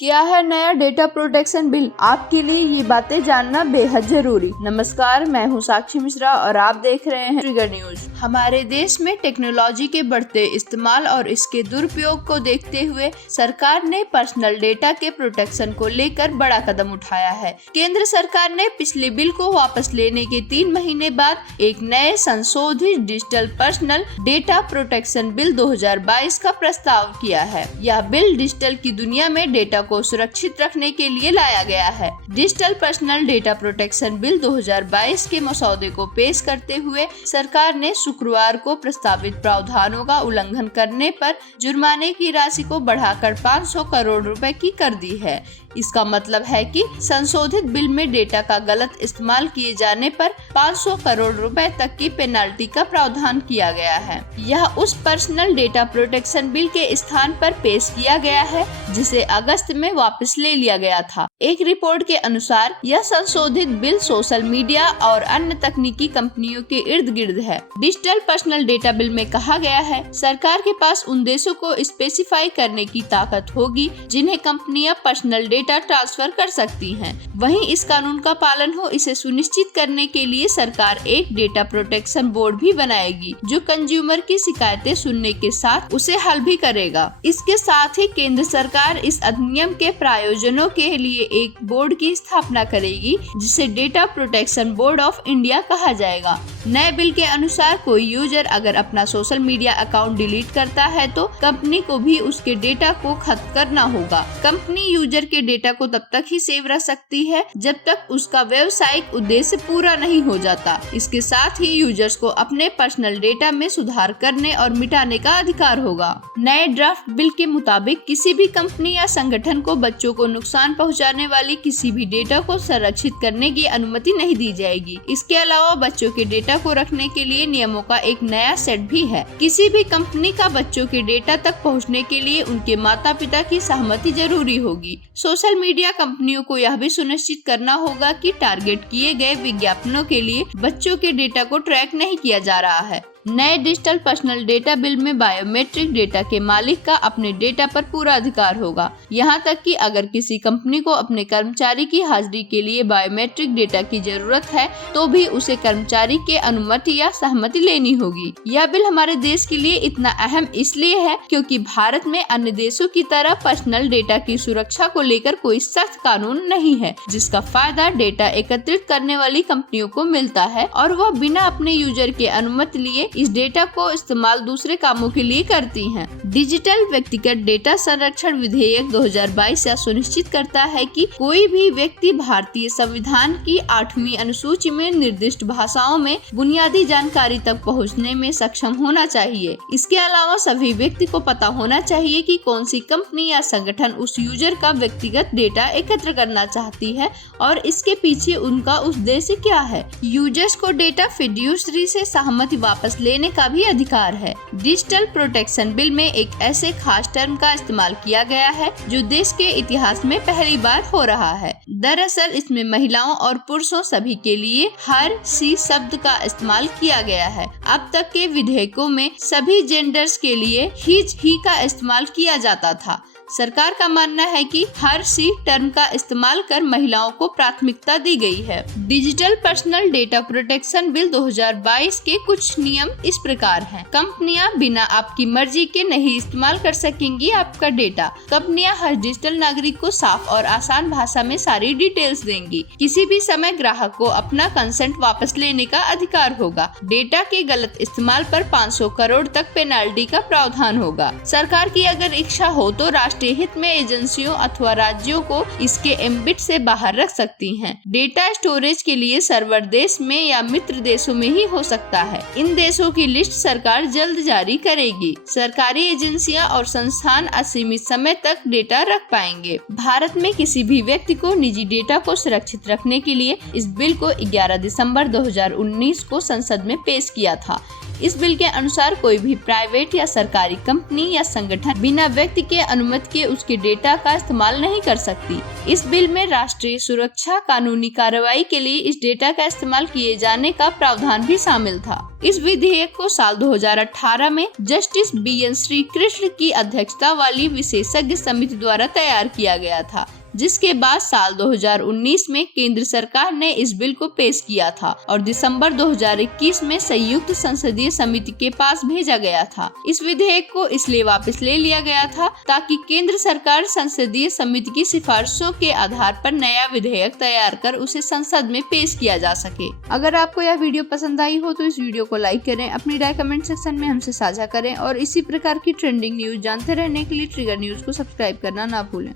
क्या है नया डेटा प्रोटेक्शन बिल? आपके लिए ये बातें जानना बेहद जरूरी। नमस्कार, मैं हूँ साक्षी मिश्रा और आप देख रहे हैं ट्रिगर न्यूज। हमारे देश में टेक्नोलॉजी के बढ़ते इस्तेमाल और इसके दुरुपयोग को देखते हुए सरकार ने पर्सनल डेटा के प्रोटेक्शन को लेकर बड़ा कदम उठाया है। केंद्र सरकार ने पिछले बिल को वापस लेने के 3 महीने बाद एक नए संशोधित digital personal data protection bill 2022 का प्रस्ताव किया है। यह बिल डिजिटल की दुनिया में डेटा को सुरक्षित रखने के लिए लाया गया है। Digital personal data protection bill 2022 के मसौदे को पेश करते हुए सरकार ने शुक्रवार को प्रस्तावित प्रावधानों का उल्लंघन करने पर जुर्माने की राशि को बढ़ाकर 500 करोड़ रुपए की कर दी है। इसका मतलब है कि संशोधित बिल में डेटा का गलत इस्तेमाल किए जाने पर 500 करोड़ रुपए तक की पेनाल्टी का प्रावधान किया गया है। यह उस पर्सनल डेटा प्रोटेक्शन बिल के स्थान पर पेश किया गया है जिसे अगस्त में वापस ले लिया गया था। एक रिपोर्ट के अनुसार यह संशोधित बिल सोशल मीडिया और अन्य तकनीकी कंपनियों के इर्द गिर्द है। डिजिटल पर्सनल डेटा बिल में कहा गया है, सरकार के पास उन देशों को स्पेसिफाई करने की ताकत होगी जिन्हें कंपनियां पर्सनल डेटा ट्रांसफर कर सकती हैं। वहीं इस कानून का पालन हो, इसे सुनिश्चित करने के लिए सरकार एक डेटा प्रोटेक्शन बोर्ड भी बनाएगी जो कंज्यूमर की शिकायतें सुनने के साथ उसे हल भी करेगा। इसके साथ ही केंद्र सरकार इस अधिनियम के प्रायोजनों के लिए एक बोर्ड की स्थापना करेगी जिसे data protection board of India कहा जाएगा। नए बिल के अनुसार कोई यूजर अगर अपना सोशल मीडिया अकाउंट डिलीट करता है तो कंपनी को भी उसके डेटा को खत्म करना होगा। कंपनी यूजर के डेटा को तब तक ही सेव रख सकती है जब तक उसका व्यावसायिक उद्देश्य पूरा नहीं हो जाता। इसके साथ ही यूजर्स को अपने पर्सनल डेटा में सुधार करने और मिटाने का अधिकार होगा। नए ड्राफ्ट बिल के मुताबिक किसी भी कंपनी या संगठन को बच्चों को नुकसान पहुंचाने वाली किसी भी डेटा को संरक्षित करने की अनुमति नहीं दी जाएगी। इसके अलावा बच्चों के डेटा को रखने के लिए नियमों का एक नया सेट भी है। किसी भी कंपनी का बच्चों के डेटा तक पहुंचने के लिए उनके माता पिता की सहमति जरूरी होगी। सोशल मीडिया कंपनियों को यह भी सुनिश्चित करना होगा कि टारगेट किए गए विज्ञापनों के लिए बच्चों के डेटा को ट्रैक नहीं किया जा रहा है। नए डिजिटल पर्सनल डेटा बिल में बायोमेट्रिक डेटा के मालिक का अपने डेटा पर पूरा अधिकार होगा। यहाँ तक कि अगर किसी कंपनी को अपने कर्मचारी की हाजिरी के लिए बायोमेट्रिक डेटा की जरूरत है तो भी उसे कर्मचारी के अनुमति या सहमति लेनी होगी। यह बिल हमारे देश के लिए इतना अहम इसलिए है क्योंकि भारत में अन्य देशों की तरह पर्सनल डेटा की सुरक्षा को लेकर कोई सख्त कानून नहीं है, जिसका फायदा डेटा एकत्रित करने वाली कंपनियों को मिलता है और वह बिना अपने यूजर के अनुमति लिए इस डेटा को इस्तेमाल दूसरे कामों के लिए करती हैं। डिजिटल व्यक्तिगत डेटा संरक्षण विधेयक 2022 यह सुनिश्चित करता है कि कोई भी व्यक्ति भारतीय संविधान की 8वीं अनुसूची में निर्दिष्ट भाषाओं में बुनियादी जानकारी तक पहुंचने में सक्षम होना चाहिए। इसके अलावा सभी व्यक्ति को पता होना चाहिए कि कौन सी कंपनी या संगठन उस यूजर का व्यक्तिगत डेटा एकत्र करना चाहती है और इसके पीछे उनका उद्देश्य क्या है। यूजर्स को डेटा फिड्यूसरी से सहमति वापस लेने का भी अधिकार है। डिजिटल प्रोटेक्शन बिल में एक ऐसे खास टर्म का इस्तेमाल किया गया है जो देश के इतिहास में पहली बार हो रहा है। दरअसल इसमें महिलाओं और पुरुषों सभी के लिए हर सी शब्द का इस्तेमाल किया गया है। अब तक के विधेयकों में सभी जेंडर्स के लिए ही का इस्तेमाल किया जाता था। सरकार का मानना है कि हर सी टर्म का इस्तेमाल कर महिलाओं को प्राथमिकता दी गई है। Digital personal data protection bill 2022 के कुछ नियम इस प्रकार हैं। कंपनियां बिना आपकी मर्जी के नहीं इस्तेमाल कर सकेंगी आपका डेटा। कंपनियां हर डिजिटल नागरिक को साफ और आसान भाषा में सारी डिटेल्स देंगी। किसी भी समय ग्राहक को अपना कंसेंट वापस लेने का अधिकार होगा। डेटा के गलत इस्तेमाल पर 500 करोड़ तक पेनाल्टी का प्रावधान होगा। सरकार की अगर इच्छा हो तो राष्ट्रीय हित में एजेंसियों अथवा राज्यों को इसके एम्बिट से बाहर रख सकती हैं। डेटा स्टोरेज के लिए सर्वर देश में या मित्र देशों में ही हो सकता है। इन देशों की लिस्ट सरकार जल्द जारी करेगी। सरकारी एजेंसियां और संस्थान असीमित समय तक डेटा रख पाएंगे। भारत में किसी भी व्यक्ति को निजी डेटा को सुरक्षित रखने के लिए इस बिल को 11 दिसंबर 2019 को संसद में पेश किया था। इस बिल के अनुसार कोई भी प्राइवेट या सरकारी कंपनी या संगठन बिना व्यक्ति के अनुमति के उसके डेटा का इस्तेमाल नहीं कर सकती। इस बिल में राष्ट्रीय सुरक्षा कानूनी कार्रवाई के लिए इस डेटा का इस्तेमाल किए जाने का प्रावधान भी शामिल था। इस विधेयक को साल 2018 में जस्टिस BN श्री कृष्ण की अध्यक्षता वाली विशेषज्ञ समिति द्वारा तैयार किया गया था, जिसके बाद साल 2019 में केंद्र सरकार ने इस बिल को पेश किया था और दिसंबर 2021 में संयुक्त संसदीय समिति के पास भेजा गया था। इस विधेयक को इसलिए वापस ले लिया गया था ताकि केंद्र सरकार संसदीय समिति की सिफारिशों के आधार पर नया विधेयक तैयार कर उसे संसद में पेश किया जा सके। अगर आपको यह वीडियो पसंद आई हो तो इस वीडियो को लाइक करें, अपनी राय कमेंट सेक्शन में हमसे साझा करें और इसी प्रकार की ट्रेंडिंग न्यूज जानते रहने के लिए ट्रिगर न्यूज को सब्सक्राइब करना ना भूलें।